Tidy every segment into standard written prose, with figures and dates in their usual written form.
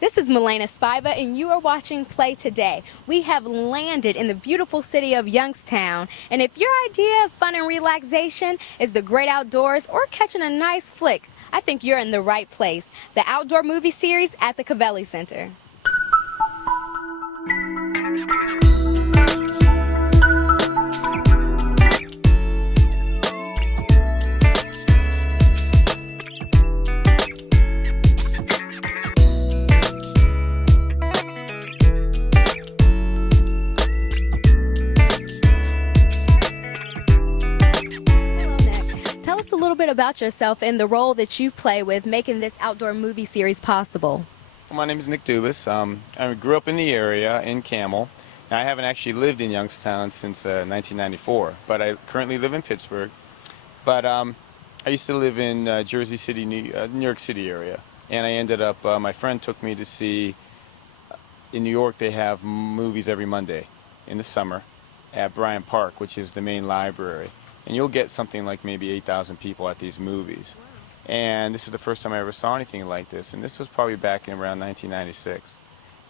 This is Malay and you are watching Play Today. We have landed in the beautiful city of Youngstown, and if your idea of fun and relaxation is the great outdoors or catching a nice flick, I think you're in the right place. The outdoor movie series at the Cavelli Center. Tell us a little bit about yourself and the role that you play with making this outdoor movie series possible. My name is Nick Dubas. I grew up in the area in Camel. Now, I haven't actually lived in Youngstown since 1994, but I currently live in Pittsburgh. But I used to live in Jersey City, New York City area, and I ended up, my friend took me to see, in New York they have movies every Monday in the summer at Bryant Park, which is the main library. And you'll get something like maybe 8,000 people at these movies. Wow. And this is the first time I ever saw anything like this. And this was probably back in around 1996.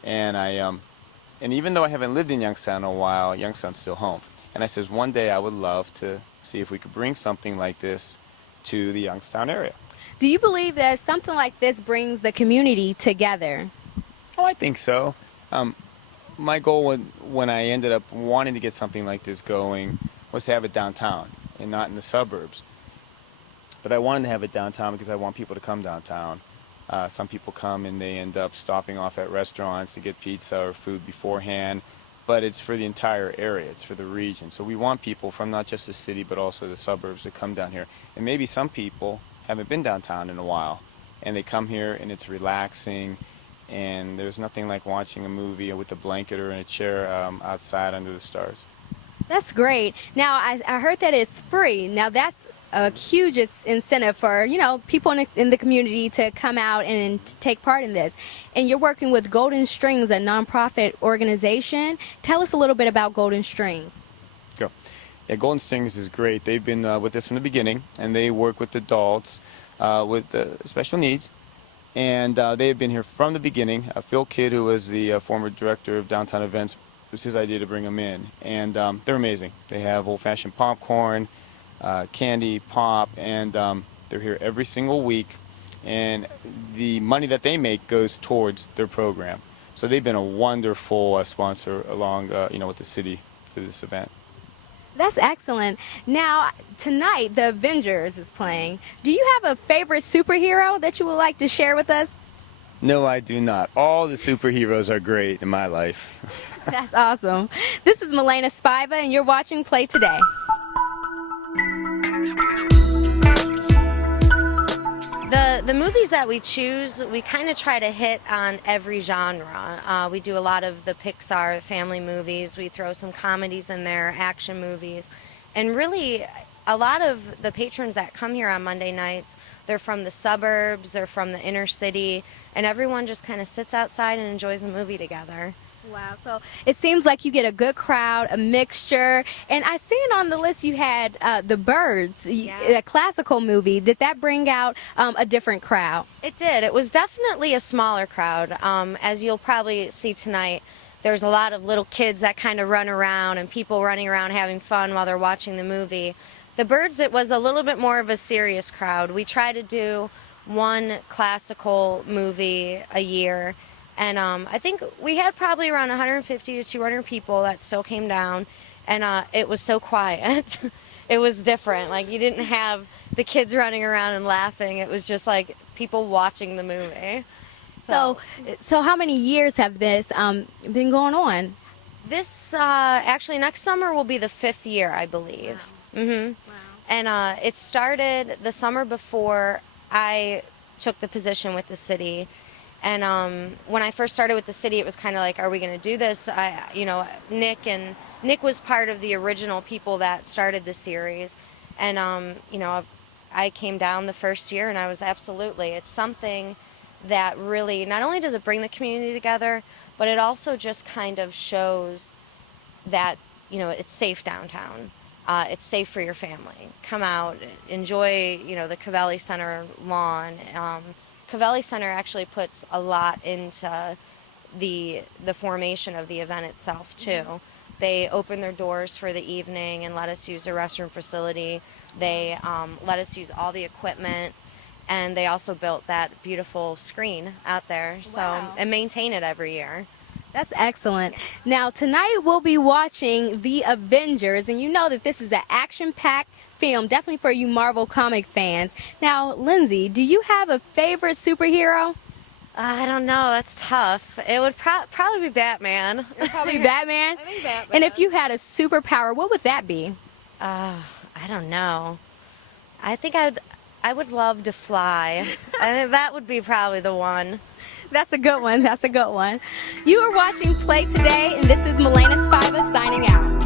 And and even though I haven't lived in Youngstown in a while, Youngstown's still home. And I says one day I would love to see if we could bring something like this to the Youngstown area. Do you believe that something like this brings the community together? Oh, I think so. My goal when I ended up wanting to get something like this going was to have it downtown and not in the suburbs. But I wanted to have it downtown because I want people to come downtown. Some people come and they end up stopping off at restaurants to get pizza or food beforehand, but it's for the entire area, it's for the region. So we want people from not just the city but also the suburbs to come down here. And maybe some people haven't been downtown in a while, and they come here and it's relaxing, and there's nothing like watching a movie with a blanket or in a chair outside under the stars. That's great. Now, I heard that it's free. Now, that's a huge incentive for, people in the community to come out and to take part in this. And you're working with Golden Strings, a nonprofit organization. Tell us a little bit about Golden Strings. Go. Yeah, Golden Strings is great. They've been with us from the beginning, and they work with adults with special needs. And they have been here from the beginning. Phil Kidd, who was the former director of Downtown Events, it was his idea to bring them in, and they're amazing. They have old-fashioned popcorn, candy, pop, and they're here every single week, and the money that they make goes towards their program. So they've been a wonderful sponsor along, with the city for this event. That's excellent. Now, tonight, The Avengers is playing. Do you have a favorite superhero that you would like to share with us? No, I do not. All the superheroes are great in my life. That's awesome. This is Malay and you're watching Play Today. The movies that we choose, we kind of try to hit on every genre. We do a lot of the Pixar family movies. We throw some comedies in there, action movies. And really, a lot of the patrons that come here on Monday nights, they're from the suburbs, they're from the inner city, and everyone just kind of sits outside and enjoys a movie together. Wow, so it seems like you get a good crowd, a mixture, and I seen on the list you had The Birds, a classical movie. Did that bring out a different crowd? It did. It was definitely a smaller crowd. As you'll probably see tonight, there's a lot of little kids that kind of run around and people running around having fun while they're watching the movie. The Birds, it was a little bit more of a serious crowd. We try to do one classical movie a year. And I think we had probably around 150 to 200 people that still came down, and it was so quiet. It was different. Like, you didn't have the kids running around and laughing. It was just like people watching the movie. So how many years have this been going on? This actually next summer will be the 5th year, I believe. Wow. Mm-hmm. Wow. And it started the summer before I took the position with the city. And when I first started with the city, it was kind of like, are we going to do this? Nick was part of the original people that started the series. And, I came down the first year and I was absolutely, it's something that really, not only does it bring the community together, but it also just kind of shows that, it's safe downtown. It's safe for your family. Come out, enjoy, the Cavelli Center lawn. Covelli Center actually puts a lot into the formation of the event itself too. They open their doors for the evening and let us use their restroom facility. They let us use all the equipment, and they also built that beautiful screen out there. So Wow. and maintain it every year. That's excellent. Now, tonight we'll be watching The Avengers, and you know that this is an action-packed film, definitely for you Marvel comic fans. Now, Lindsay, do you have a favorite superhero? I don't know. That's tough. It would probably be Batman. Probably Batman. I think Batman. And if you had a superpower, what would that be? I don't know. I think I would love to fly. I think that would be probably the one. That's a good one. That's a good one. You are watching Play Today, and this is Malay Spiva signing out.